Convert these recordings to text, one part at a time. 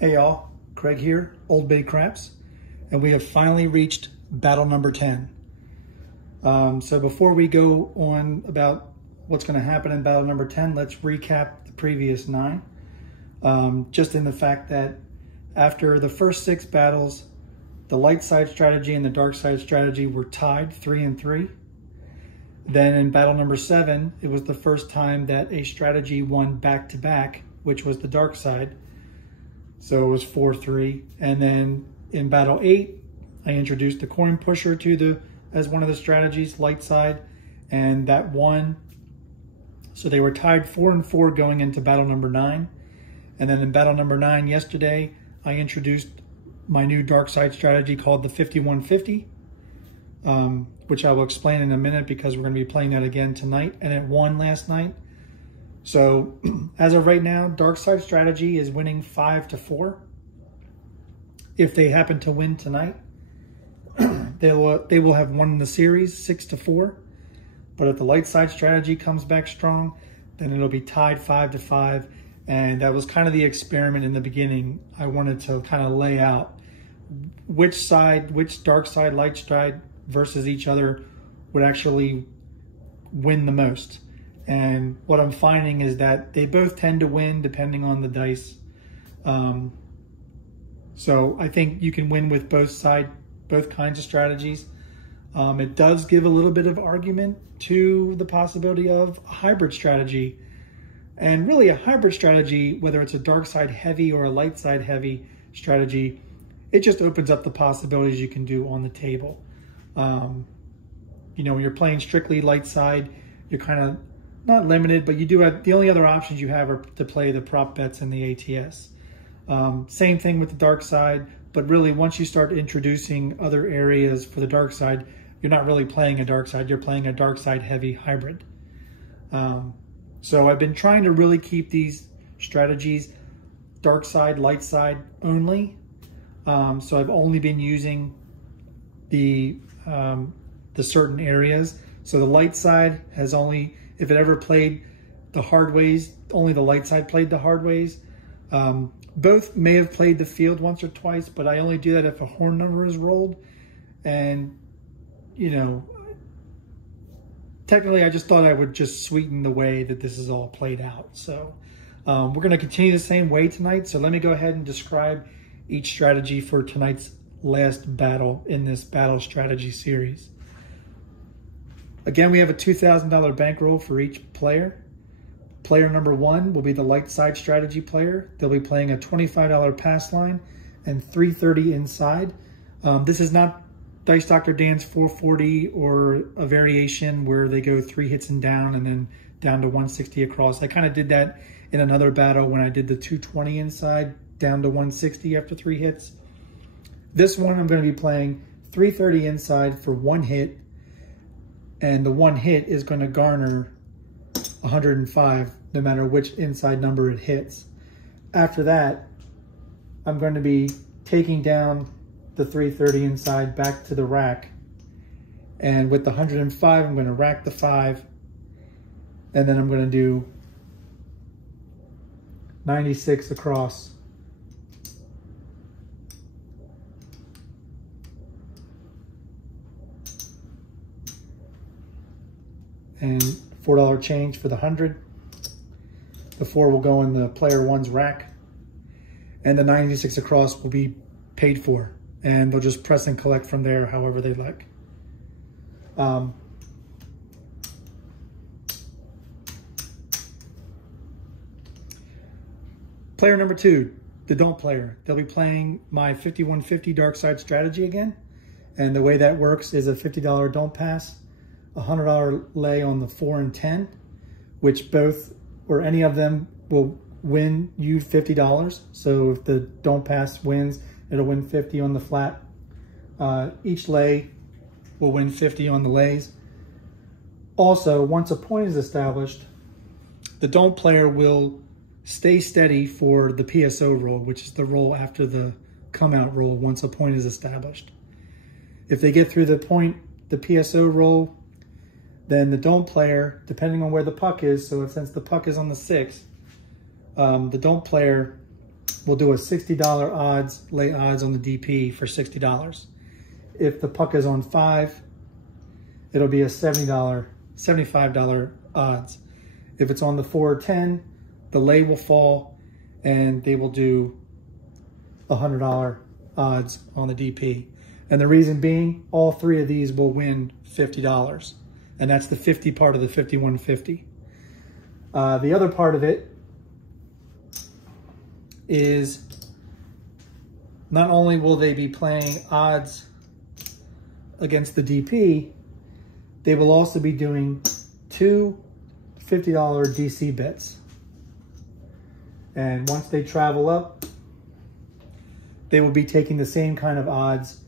Hey y'all, Craig here, Old Bay Craps, and we have finally reached battle number 10. So before we go on about what's going to happen in battle number 10, let's recap the previous 9. Just in the fact that after the first 6 battles, the Lightside strategy and the Darkside strategy were tied 3-3. Then in battle number 7, it was the first time that a strategy won back-to-back, which was the Darkside. So it was 4-3. And then in battle 8, I introduced the coin pusher as one of the strategies, Lightside, and that won. So they were tied 4-4 going into battle number 9. And then in battle number 9 yesterday, I introduced my new Darkside strategy called the 5150, which I will explain in a minute because we're going to be playing that again tonight, and it won last night. So as of right now, Darkside strategy is winning 5-4. If they happen to win tonight, they will have won the series 6-4. But if the Lightside strategy comes back strong, then it'll be tied 5-5. And that was kind of the experiment in the beginning. I wanted to kind of lay out which Darkside, Lightside versus each other would actually win the most. And what I'm finding is that they both tend to win depending on the dice. So I think you can win with both kinds of strategies. It does give a little bit of argument to the possibility of a hybrid strategy. And really a hybrid strategy, whether it's a Darkside heavy or a Lightside heavy strategy, it just opens up the possibilities you can do on the table. When you're playing strictly Lightside, you're kind of not limited, but you do have, the only other options you have are to play the prop bets and the ATS. Same thing with the Darkside, but really once you start introducing other areas for the Darkside, you're not really playing a Darkside, you're playing a Darkside heavy hybrid. So I've been trying to really keep these strategies Darkside, Lightside only. So I've only been using the certain areas. So the Lightside has only, if it ever played the hard ways, only the Lightside played the hard ways. Both may have played the field once or twice, but I only do that if a horn number is rolled. And, technically I just thought I would just sweeten the way that this is all played out. So we're going to continue the same way tonight. So let me go ahead and describe each strategy for tonight's last battle in this battle strategy series. Again, we have a $2,000 bankroll for each player. Player number 1 will be the Lightside strategy player. They'll be playing a $25 pass line and 330 inside. This is not Dice Dr. Dan's 440 or a variation where they go 3 hits and down and then down to 160 across. I kind of did that in another battle when I did the 220 inside down to 160 after 3 hits. This one I'm going to be playing 330 inside for 1 hit, and the 1 hit is going to garner 105 no matter which inside number it hits. After that, I'm going to be taking down the 330 inside back to the rack, and with the 105 I'm going to rack the 5, and then I'm going to do 96 across. And $4 change for the 100. The 4 will go in the player 1's rack, and the 96 across will be paid for, and they'll just press and collect from there however they like. Player number 2, the don't player. They'll be playing my 5150 Darkside strategy again, and the way that works is a $50 don't pass, a $100 lay on the 4 and 10, which both or any of them will win you $50. So if the don't pass wins, it'll win 50 on the flat. Each lay will win 50 on the lays. Also, once a point is established, the don't player will stay steady for the PSO roll, which is the roll after the come out roll once a point is established. If they get through the PSO roll, then the don't player, depending on where the puck is, so since the puck is on the 6, the don't player we'll do a $60 odds, lay odds on the DP for $60. If the puck is on 5, it'll be a $75 odds. If it's on the 4 or 10, the lay will fall and they will do $100 odds on the DP. And the reason being, all 3 of these will win $50. And that's the 50 part of the 5150. The other part of it is not only will they be playing odds against the DP, they will also be doing 2 $50 DC bets. And once they travel up, they will be taking the same kind of odds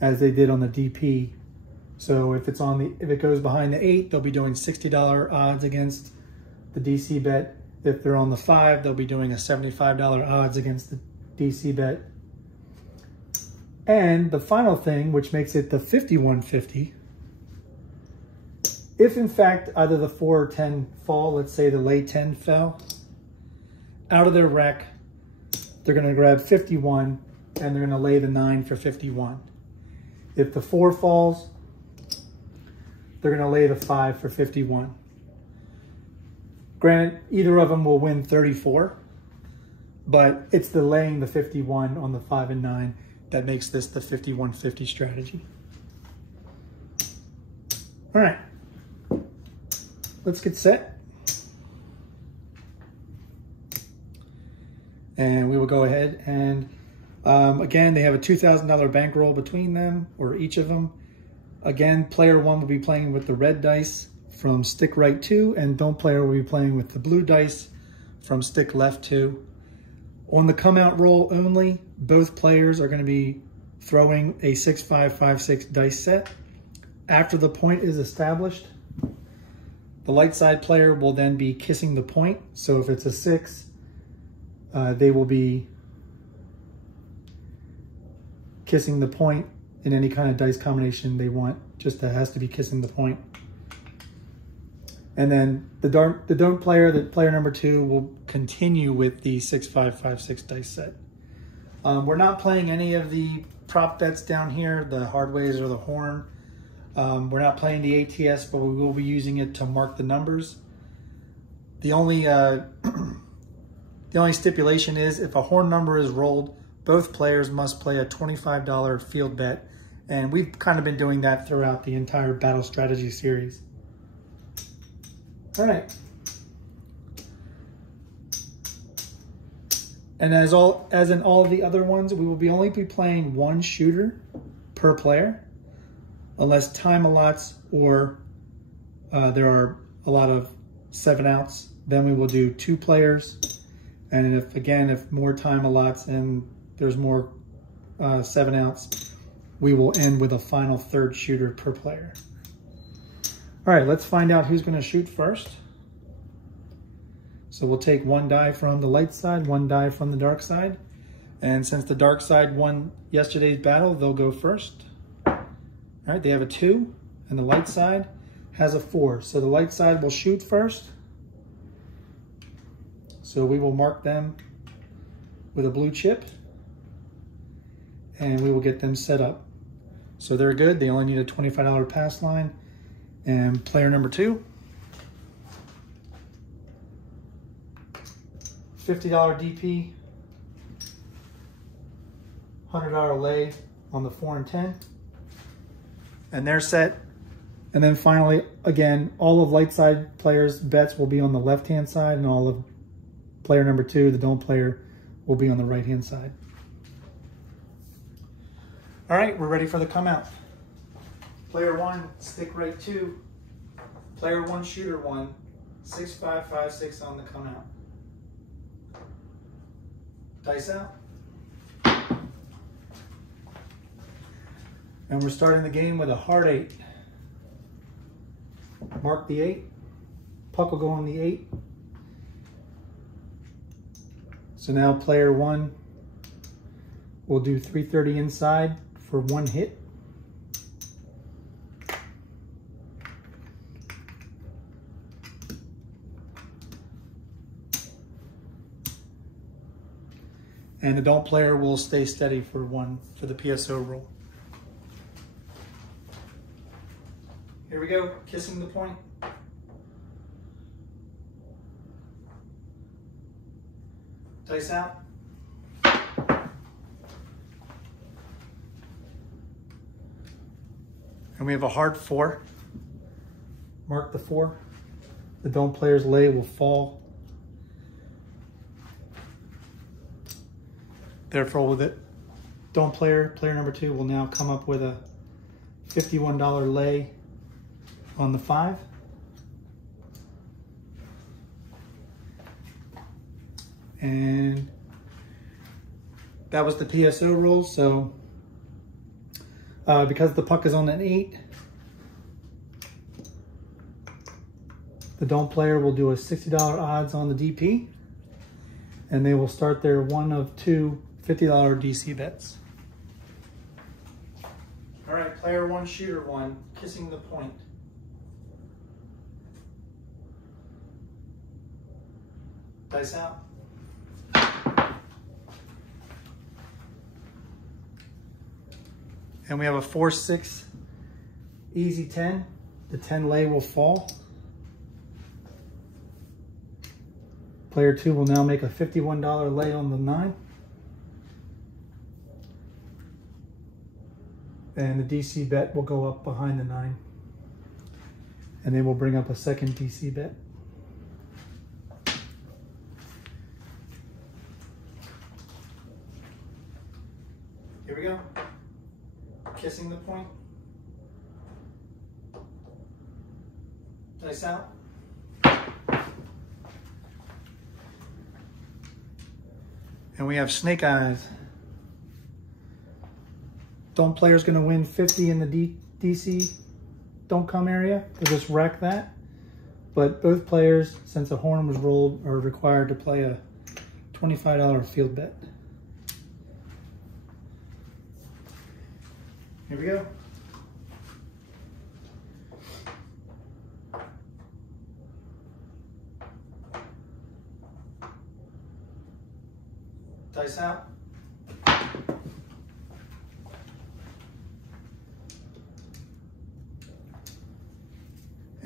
as they did on the DP. So if it goes behind the 8, they'll be doing $60 odds against the DC bet. If they're on the 5, they'll be doing a $75 odds against the DC bet. And the final thing, which makes it the 5150, if in fact either the 4 or 10 fall, let's say the lay 10 fell, out of their rec, they're going to grab 51 and they're going to lay the 9 for 51. If the 4 falls, they're going to lay the 5 for 51. Granted, either of them will win 34, but it's the laying the 51 on the 5 and 9 that makes this the 5150 strategy. All right, let's get set. And we will go ahead and, again, they have a $2,000 bankroll between them, or each of them. Again, player 1 will be playing with the red dice from stick right 2, and don't player will be playing with the blue dice from stick left 2. On the come out roll only, both players are going to be throwing a 6-5-5-6 dice set. After the point is established, the light side player will then be kissing the point. So if it's a 6, they will be kissing the point in any kind of dice combination they want. Just that has to be kissing the point. And then the don't player, the player number 2, will continue with the 6-5-5-6 dice set. We're not playing any of the prop bets down here, the hardways or the horn. We're not playing the ATS, but we will be using it to mark the numbers. The only stipulation is if a horn number is rolled, both players must play a $25 field bet. And we've kind of been doing that throughout the entire Battle Strategy series. All right. And as in all the other ones, we will only be playing 1 shooter per player, unless time allots or there are a lot of 7 outs. Then we will do 2 players. And if more time allots and there's more 7 outs, we will end with a final 3rd shooter per player. All right, let's find out who's going to shoot first. So we'll take 1 die from the light side, 1 die from the dark side. And since the dark side won yesterday's battle, they'll go first. All right, they have a 2, and the light side has a 4. So the light side will shoot first. So we will mark them with a blue chip, and we will get them set up. So they're good. They only need a $25 pass line. And player number 2, $50 DP, $100 lay on the 4 and 10. And they're set. And then finally, again, all of light side players' bets will be on the left-hand side, and all of player number 2, the don't player, will be on the right-hand side. All right, we're ready for the come out. Player 1, stick right 2. Player 1, shooter 1. 6-5-5-6 on the come out. Dice out. And we're starting the game with a hard 8. Mark the 8. Puck will go on the 8. So now player 1 will do 330 inside for 1 hit. And the don't player will stay steady for the PSO rule. Here we go, kissing the point. Dice out. And we have a hard 4. Mark the 4. The don't player's lay will fall. Therefore, with it, don't player, player number 2 will now come up with a $51 lay on the 5. And that was the PSO rule. So because the puck is on an 8, the don't player will do a $60 odds on the DP, and they will start their one of 2 $50 DC bets. All right, player 1, shooter 1, kissing the point. Dice out. And we have a 4-6 easy 10. The 10 lay will fall. Player 2 will now make a $51 lay on the 9. And the DC bet will go up behind the 9. And they will bring up a second DC bet. Here we go. Kissing the point. Dice out. And we have snake eyes. Don't player's going to win 50 in the DC don't come area. They'll just rack that. But both players, since a horn was rolled, are required to play a $25 field bet. Here we go. Dice out.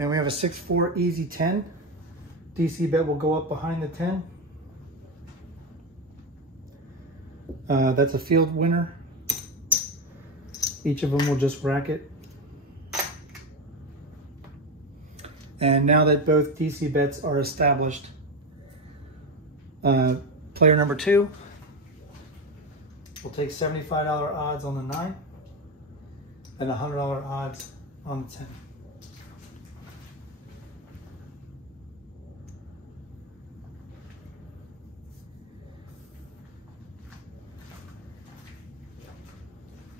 And we have a 6-4 easy 10. DC bet will go up behind the 10. That's a field winner. Each of them will just rack it. And now that both DC bets are established, player number 2 will take $75 odds on the 9 and $100 odds on the 10.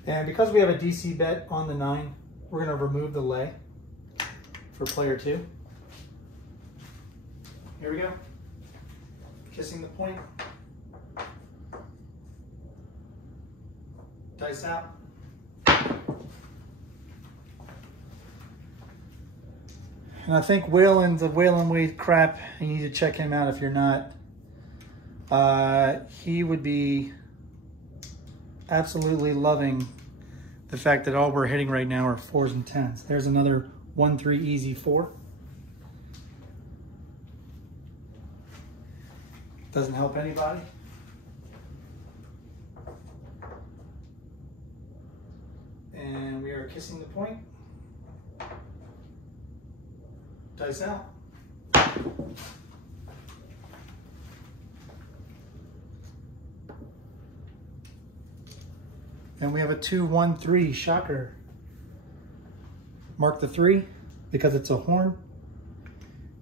And because we have a DC bet on the 9, we're going to remove the lay for player 2. Here we go. Kissing the point. Dice out. And I think Whalen's a Whalen Wade crap. You need to check him out if you're not. He would be absolutely loving the fact that all we're hitting right now are 4s and 10s. There's another 1-3 easy 4. Doesn't help anybody. And we are kissing the point. Dice out. And we have a 2-1-3 shocker. Mark the 3 because it's a horn.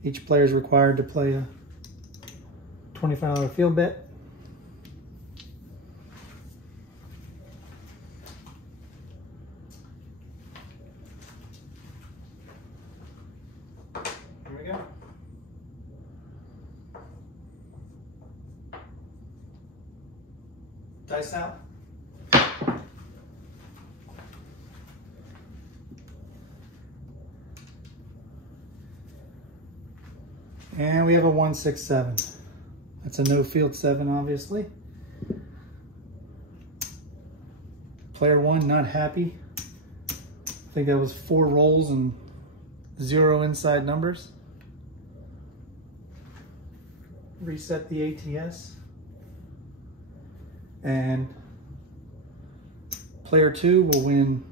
Each player is required to play a $25 field bet. Here we go. Dice out. And we have a 1-6-7. That's a no field 7, obviously. Player 1 not happy. I think that was 4 rolls and 0 inside numbers. Reset the ATS. And player 2 will win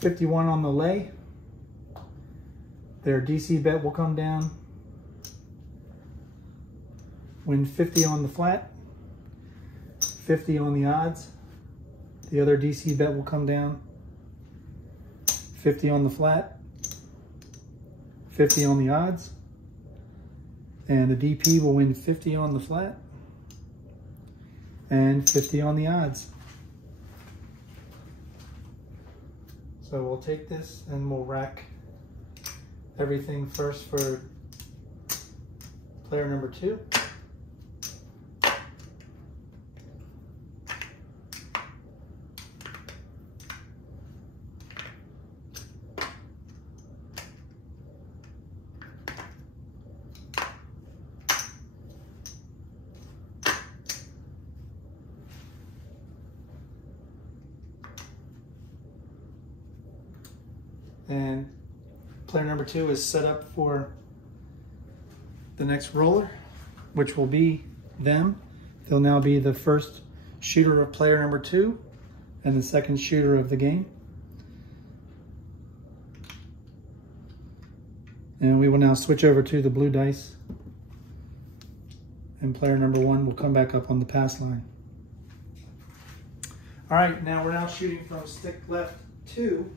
$51 on the lay. Their DC bet will come down. Win 50 on the flat, 50 on the odds. The other DC bet will come down. 50 on the flat, 50 on the odds. And the DP will win 50 on the flat and 50 on the odds. So we'll take this and we'll rack everything first for player number 2. And player number 2 is set up for the next roller, which will be them. They'll now be the first shooter of player number 2 and the second shooter of the game. And we will now switch over to the blue dice. And player number 1 will come back up on the pass line. All right, now we're now shooting from stick left 2.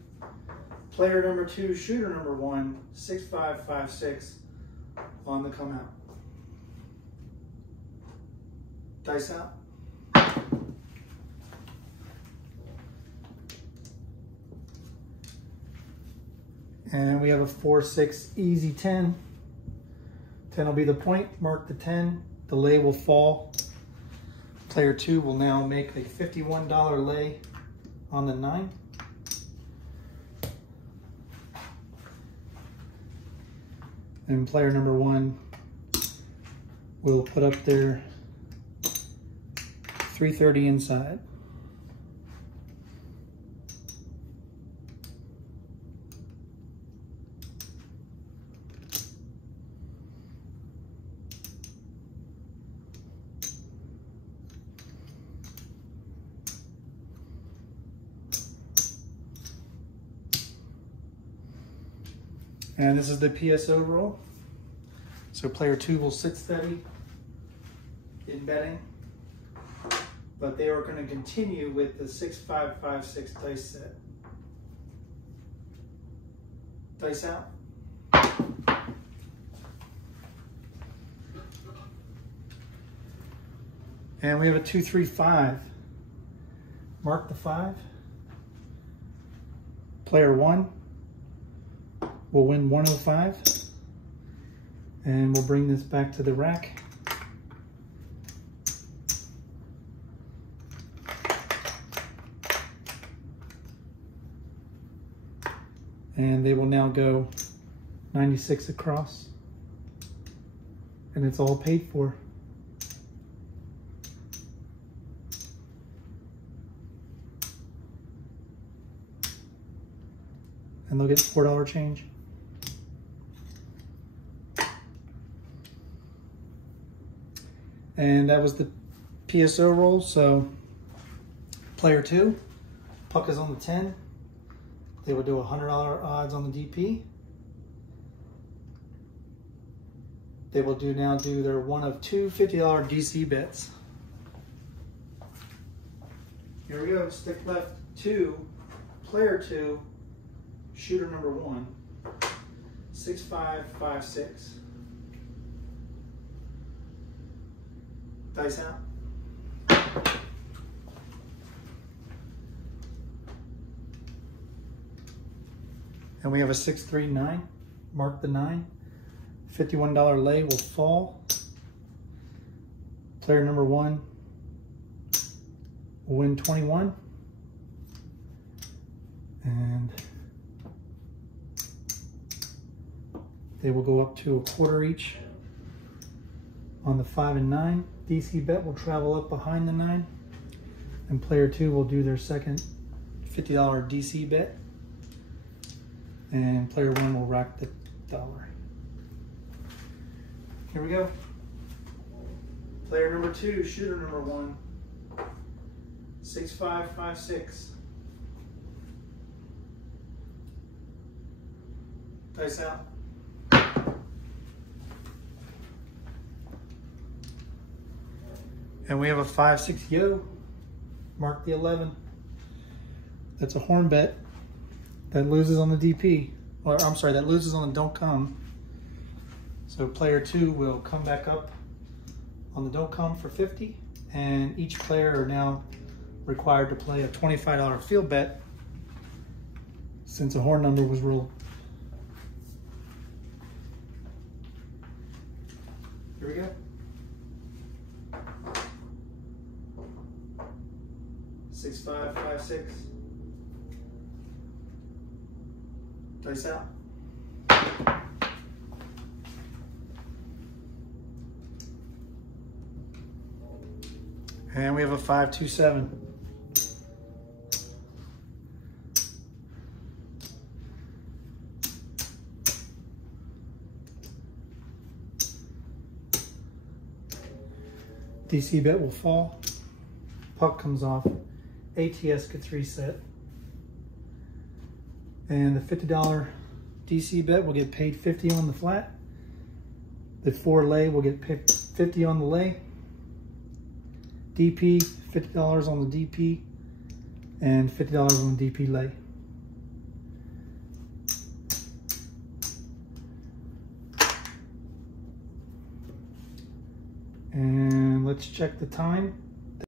Player number 2, shooter number 1, 6-5-5-6 on the come out. Dice out. And we have a 4-6 easy 10. 10 will be the point, mark the 10. The lay will fall. Player 2 will now make a $51 lay on the 9. And player number 1 will put up their 330 inside. And this is the PSO roll. So player 2 will sit steady in betting, but they are going to continue with the 6-5-5-6 dice set. Dice out. And we have a 2-3-5. Mark the 5. Player 1 will win 105. And we'll bring this back to the rack. And they will now go 96 across. And it's all paid for. And they'll get $4 change. And that was the PSO roll. So player 2, puck is on the 10. They will do $100 odds on the DP. They will now do their one of two $50 DC bets. Here we go, stick left 2, player 2, shooter number 1, 6-5-5-6. Dice out. And we have a 6-3-9. Mark the 9. $51 lay will fall. Player number 1 will win 21. And they will go up to a quarter each. On the 5 and 9, DC bet will travel up behind the 9, and player 2 will do their second $50 DC bet, and player 1 will rack the dollar. Here we go. Player number 2, shooter number 1, 6556. Dice out. And we have a 5-6 yo. Mark the 11. That's a horn bet that loses on the DP. Or I'm sorry, that loses on the don't come. So player 2 will come back up on the don't come for 50, and each player are now required to play a $25 field bet since a horn number was ruled. Here we go. Six, 5, 5, 6. Dice out. And we have a 5, 2, 7. DC bet will fall. Puck comes off. ATS gets reset. And the $50 DC bet will get paid 50 on the flat. The 4 lay will get paid 50 on the lay. DP, $50 on the DP, and $50 on the DP lay. And let's check the time.